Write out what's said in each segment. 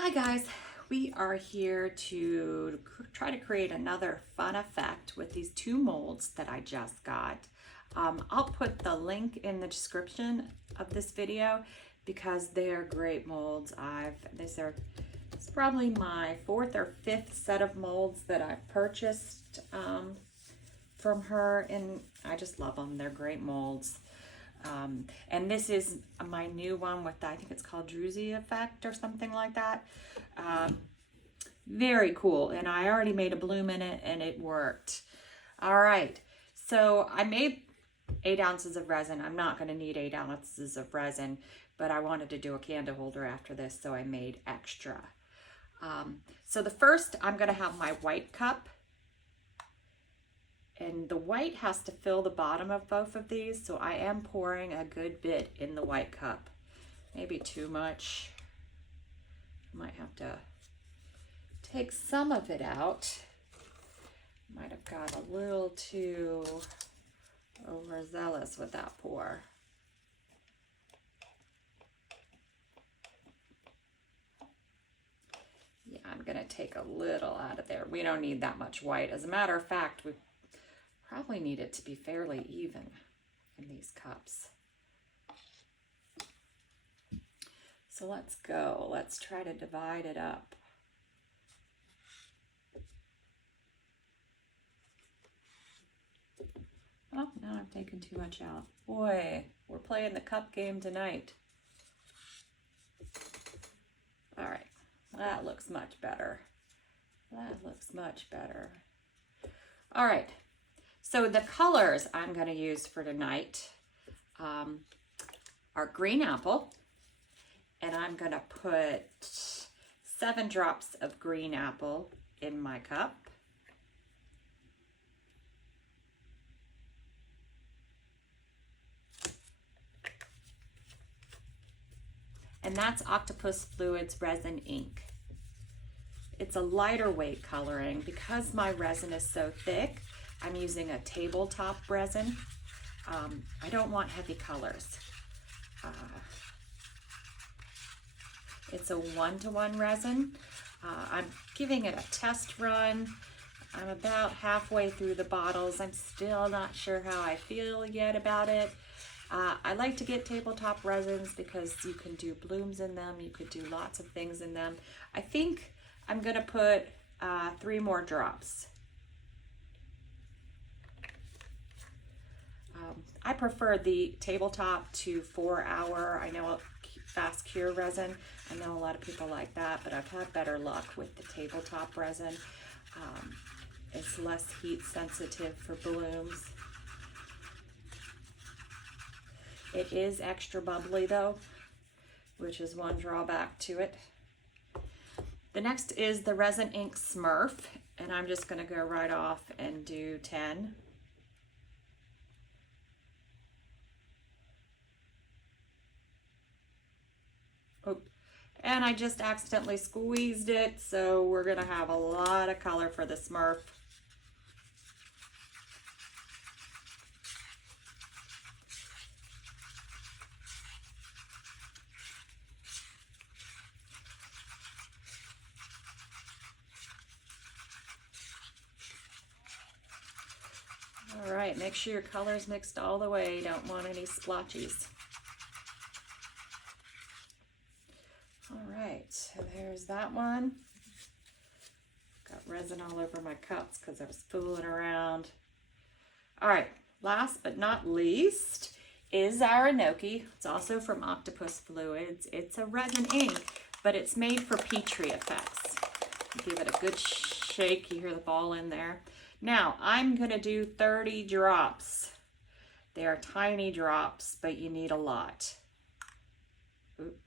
Hi guys, we are here to try to create another fun effect with these two molds that I just got. I'll put the link in the description of this video because they are great molds. It's probably my fourth or fifth set of molds that I've purchased from her, and I just love them. They're great molds. And this is my new one with, I think it's called Druzy effect or something like that. Very cool. And I already made a bloom in it and it worked. All right. So I made 8 ounces of resin. I'm not going to need 8 ounces of resin, but I wanted to do a candle holder after this, so I made extra. So the first, I'm going to have my white cup. And the white has to fill the bottom of both of these, so I am pouring a good bit in the white cup. Maybe too much. Might have to take some of it out. Might have got a little too overzealous with that pour. Yeah, I'm gonna take a little out of there. We don't need that much white. As a matter of fact, we probably need it to be fairly even in these cups. So let's go. Let's try to divide it up. Oh, now I'm taking too much out. Boy, we're playing the cup game tonight. All right, that looks much better. That looks much better. All right. So the colors I'm going to use for tonight are green apple, and I'm going to put 7 drops of green apple in my cup. And that's Octopus Fluids Resin ink. It's a lighter weight coloring. Because my resin is so thick, I'm using a tabletop resin. I don't want heavy colors. It's a 1-to-1 resin. I'm giving it a test run. I'm about halfway through the bottles. I'm still not sure how I feel yet about it. I like to get tabletop resins because you can do blooms in them. You could do lots of things in them. I think I'm gonna put 3 more drops. I prefer the tabletop to 4-hour. I know fast cure resin. I know a lot of people like that, but I've had better luck with the tabletop resin. It's less heat sensitive for blooms. It is extra bubbly though, which is one drawback to it. The next is the Resin Ink Smurf, and I'm just gonna go right off and do 10. Oh, and I just accidentally squeezed it, so we're gonna have a lot of color for the Smurf. All right, make sure your color's mixed all the way. Don't want any splotchies. All right, so there's that one. Got resin all over my cups because I was fooling around. All right, last but not least is our Enoki. It's also from Octopus Fluids. It's a resin ink, but it's made for Petri effects. Give it a good shake. You hear the ball in there. Now, I'm going to do 30 drops. They are tiny drops, but you need a lot. Oop.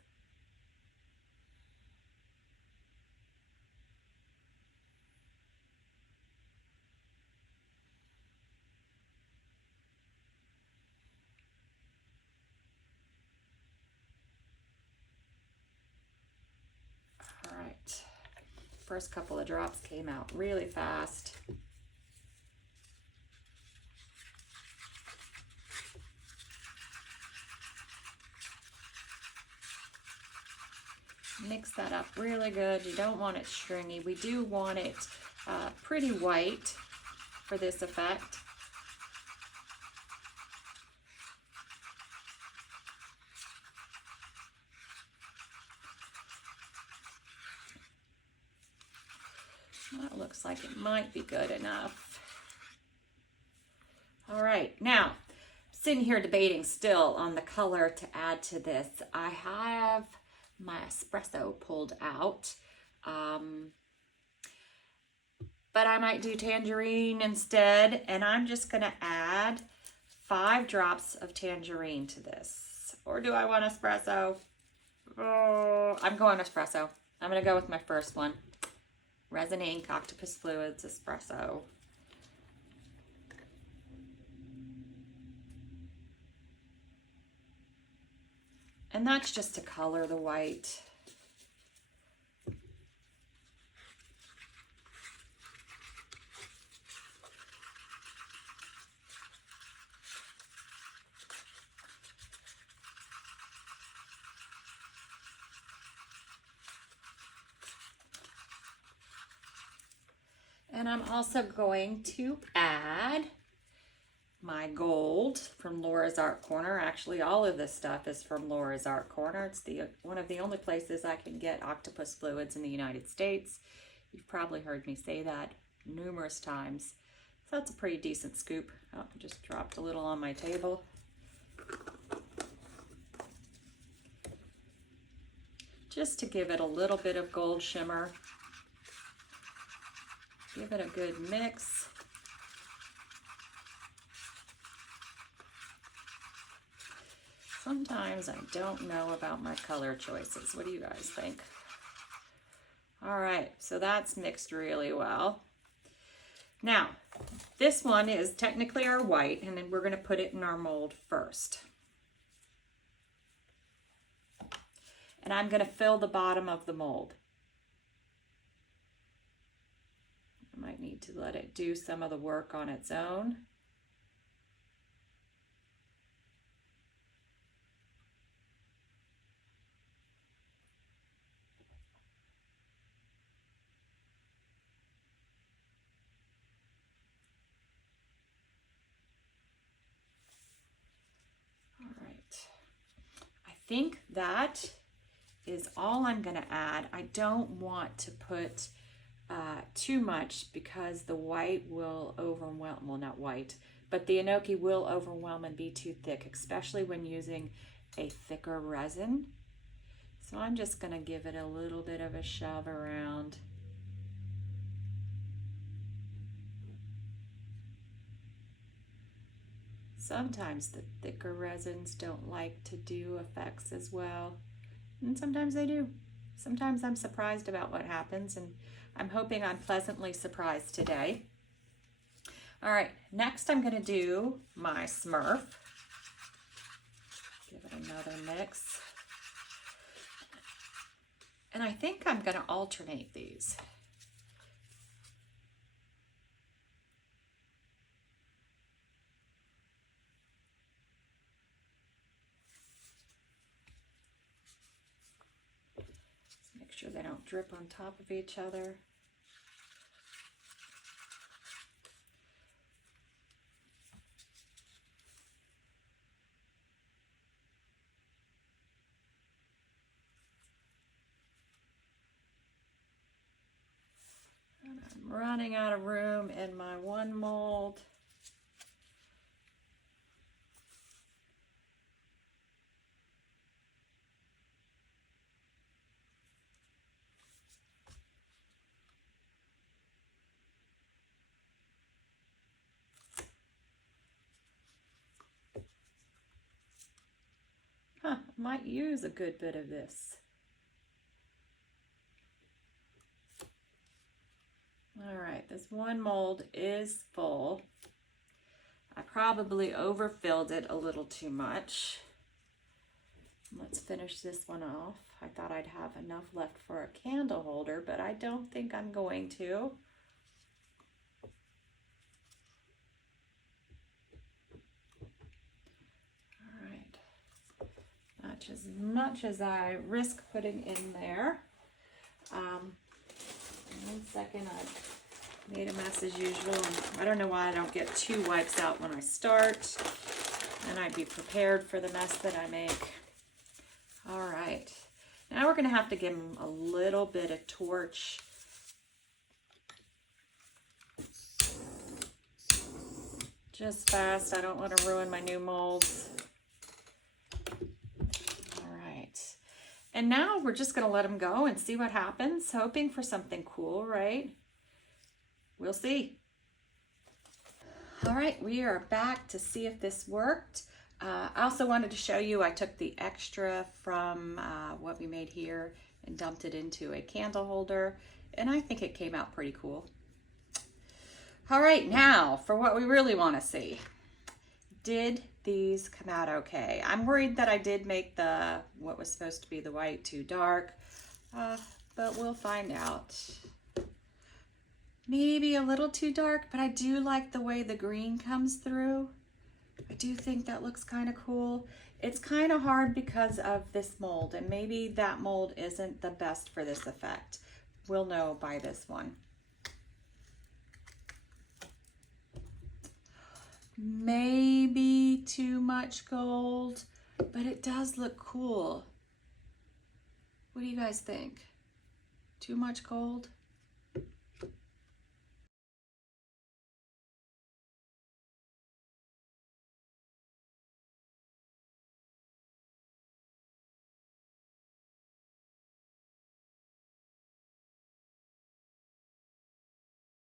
All right. First couple of drops came out really fast. Mix that up really good. You don't want it stringy. We do want it pretty white for this effect. That looks like it might be good enough. All right, now, sitting here debating still on the color to add to this. I have my espresso pulled out, but I might do tangerine instead, and I'm just gonna add 5 drops of tangerine to this. Or do I want espresso? Oh, I'm going espresso. I'm gonna go with my first one. Resin Ink Octopus Fluids Espresso. And that's just to color the white. And I'm also going to add my gold from Laura's Art Corner. Actually, all of this stuff is from Laura's Art Corner. It's one of the only places I can get octopus fluids in the United States. You've probably heard me say that numerous times. So that's a pretty decent scoop. Oh, I just dropped a little on my table. Just to give it a little bit of gold shimmer. Give it a good mix. Sometimes I don't know about my color choices. What do you guys think? All right, so that's mixed really well. Now, this one is technically our white, and then we're going to put it in our mold first. And I'm going to fill the bottom of the mold. I might need to let it do some of the work on its own. All right. I think that is all I'm going to add. I don't want to put too much because the white will overwhelm, well, not white, but the Enoki will overwhelm and be too thick, especially when using a thicker resin. So I'm just going to give it a little bit of a shove around. Sometimes the thicker resins don't like to do effects as well, and sometimes they do. Sometimes I'm surprised about what happens, and I'm hoping I'm pleasantly surprised today. All right, next I'm going to do my Smurf. Give it another mix. And I think I'm going to alternate these. Make sure they don't drip on top of each other. And I'm running out of room in my one mold. I might use a good bit of this. All right, this one mold is full. I probably overfilled it a little too much. Let's finish this one off. I thought I'd have enough left for a candle holder, but I don't think I'm going to. as much as I risk putting in there. 1 second, I made a mess as usual. And I don't know why I don't get 2 wipes out when I start. And I'd be prepared for the mess that I make. All right. Now we're going to have to give them a little bit of torch. Just fast. I don't want to ruin my new molds. All right. And now we're just going to let them go and see what happens, hoping for something cool, right? We'll see. All right, we are back to see if this worked. I also wanted to show you, I took the extra from what we made here and dumped it into a candle holder, and I think it came out pretty cool. All right, now for what we really want to see. Did these come out okay? I'm worried that I did make what was supposed to be the white too dark, but we'll find out. Maybe a little too dark, but I do like the way the green comes through. I do think that looks kind of cool. It's kind of hard because of this mold, and maybe that mold isn't the best for this effect. We'll know by this one. Maybe too much gold, but it does look cool. What do you guys think? Too much gold?